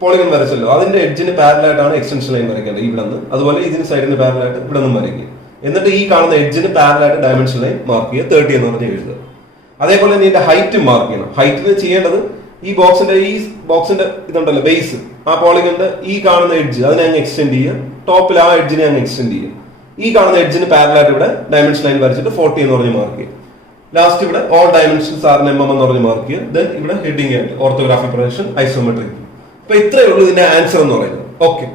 പോളിഗൺ വരച്ചല്ലോ, അതിന്റെ എഡ്ജിന് പാരലായിട്ടാണ് എക്സ്റ്റൻഷൻ ലൈൻ വരയ്ക്കേണ്ടത് ഇവിടെ നിന്ന്. അതുപോലെ ഇതിന് സൈഡിന് പാരലായിട്ട് ഇവിടെ നിന്നും വരയ്ക്കുക. എന്നിട്ട് ഈ കാണുന്ന എഡ്ജിന് പാരലായിട്ട് ഡയമെൻഷൻ ലൈൻ മാർക്ക് ചെയ്യുക, 30 എന്ന് പറഞ്ഞ് എഴുതുക. അതേപോലെ തന്നെ ഇതിന്റെ ഹൈറ്റ് മാർക്ക് ചെയ്യണം. ഹൈറ്റിന് ചെയ്യേണ്ടത് ഈ ബോക്സിന്റെ ഇതുണ്ടല്ലോ ബേസ്, ആ പോളിഗന്റെ ഈ കാണുന്ന എഡ്ജ് അതിനെ അങ്ങ് എക്സ്റ്റെൻഡ് ചെയ്യുക, ടോപ്പിൽ ആ എഡ്ജിനെ അങ്ങ് എക്സ്റ്റെൻഡ് ചെയ്യുക. ഈ കാണുന്ന എഡ്ജിന് പാരലായിട്ട് ഇവിടെ ഡയമെൻഷൻ ലൈൻ വരച്ചിട്ട് 40 എന്ന് പറഞ്ഞ് മാർക്ക് ചെയ്യുക. ലാസ്റ്റ് ഇവിടെ ഓൾ ഡയമെൻഷൻസ് ആർ mm എന്ന് പറഞ്ഞ് മാർക്ക് ചെയ്യുക. ദെൻ ഇവിടെ ഹെഡിങ് ആയിട്ട് ഓർത്തോഗ്രാഫിക് പ്രൊജക്ഷൻ, ഐസോമെട്രിക്. അപ്പൊ ഇത്രയേ ഉള്ളൂ ഇതിന്റെ ആൻസർ എന്ന് പറയുന്നത്. ഓക്കെ.